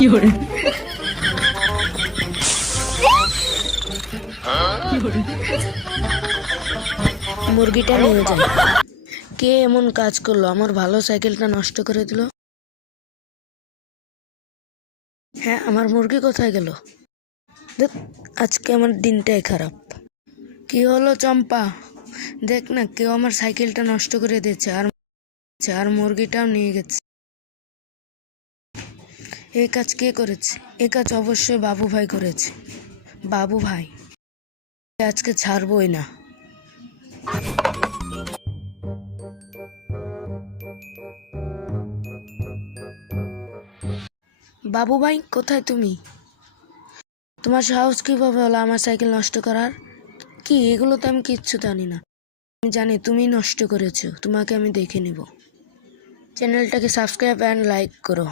有人，মুরগিটা নিয়ে যায়। কে এমন কাজ করলো, আমার ভালো সাইকেলটা নষ্ট করে দিল? হ্যাঁ, আমার মুরগি কোথায় গেল? দেখ, আজকে আমার দিনটাই খারাপ। কি হলো চম্পা? দেখ না, কেউ আমার সাইকেলটা নষ্ট করে দিয়েছে, আর মুরগিটাও নিয়ে গেছে। এই কাজ কে করেছে? এই কাজ অবশ্যই বাবু ভাই করেছে। বাবু ভাই আজকে ছাড়বই না। বাবু ভাই, কোথায় তুমি? তোমার সাহস কিভাবে হলো আমার সাইকেল নষ্ট করার? কি এগুলো? তো আমি কিচ্ছু জানি না। আমি জানি তুমি নষ্ট করেছো, তোমাকে আমি দেখে নেব। চ্যানেলটাকে সাবস্ক্রাইব অ্যান্ড লাইক করো।